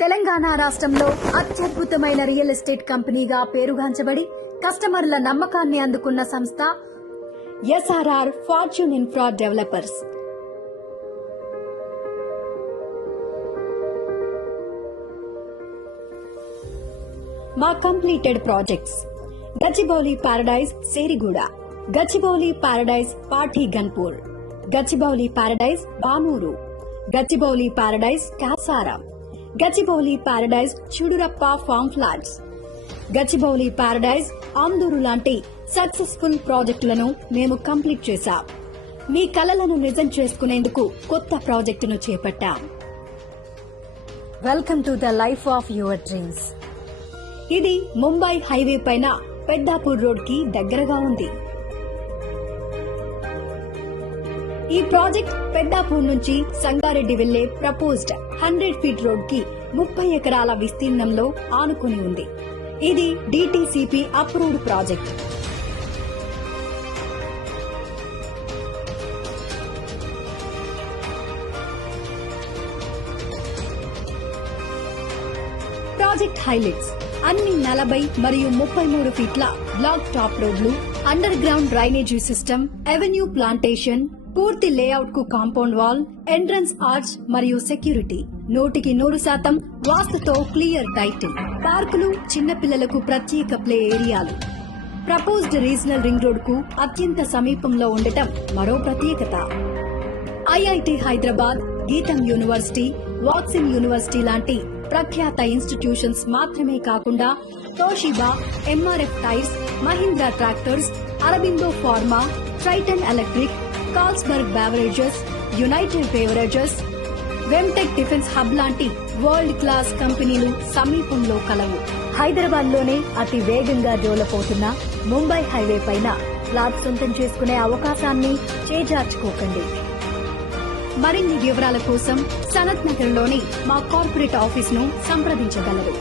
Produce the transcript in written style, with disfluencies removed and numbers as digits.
తెలంగాణ రాష్ట్రంలో అత్యద్భుతమైన real estate కంపెనీగా పేరుగాంచబడి కస్టమర్ల నమ్మకాన్ని అందుకున్న సంస్థ ఎస్ఆర్ఆర్ ఫార్చ్యూన్ ఇన్ఫ్రా డెవలపర్స్. మా completed projects: Gachibowli paradise Seriguda, Gachibowli paradise Pati Ghanpur, Gachibowli paradise Banur, Gachibowli paradise Kasaram, Gachibowli paradise Chudurappa farm flats, Gachibowli paradise Andur లాంటి సక్సెస్ఫుల్ ప్రాజెక్టులను మేము కంప్లీట్ చేశాం. మీ కలలను నిజం చేసుకునేందుకు కొత్త ప్రాజెక్టును చేపట్టాం. Welcome to the life of your dreams. ఇది ముంబై హైవే పైన పెద్దాపూర్ రోడ్ కి దగ్గరగా ఉంది. ఈ ప్రాజెక్ట్ పెద్దాపూర్ నుంచి సంగారెడ్డి వెళ్లే ప్రపోజ్డ్ 100 ఫీట్ రోడ్ కి 30 ఎకరాల విస్తీర్ణంలో ఆనుకుని ఉంది. ఇది DTCP approved project. Project highlights: అన్ని 40 మరియు 33 ఫీట్ల బ్లాక్ టాప్ రోడ్లు, under ground drainage system, avenue plantation, పూర్తి లేఅవుట్ కు కాంపౌండ్ వాల్, ఎంట్రన్స్ ఆర్చ్ మరియు సెక్యూరిటీ, 100% వాస్తుతో క్లియర్ టైటిల్, పార్కులు, చిన్నపిల్లలకు ప్రత్యేక ప్లే ఏరియాలు. ప్రపోజ్డ్ రీజనల్ రింగ్ రోడ్ కు అత్యంత సమీపంలో ఉండటం మరో ప్రత్యేకత. ఐఐటి హైదరాబాద్, గీతం యూనివర్సిటీ, వాక్సిన్ యూనివర్సిటీ లాంటి ప్రఖ్యాత ఇన్స్టిట్యూషన్స్ మాత్రమే కాకుండా Toshiba, MRF tyres, Mahindra tractors, Aurobindo pharma, Triton electric, Carlsberg beverages, united beverages, Vemtech defence hub లాంటి వరల్డ్ క్లాస్ కంపెనీలు సమీపంలో కలవు. హైదరాబాద్ లోనే అతి వేగంగా డెవలప్ ముంబై హైవే పైన ఫ్లాట్ సొంతం చేసుకునే అవకాశాన్ని చేజార్చుకోకండి. మరిన్ని వివరాల కోసం సనత్ నగర్ లోని మా కార్పొరేట్ ఆఫీస్ ను సంప్రదించగలరు.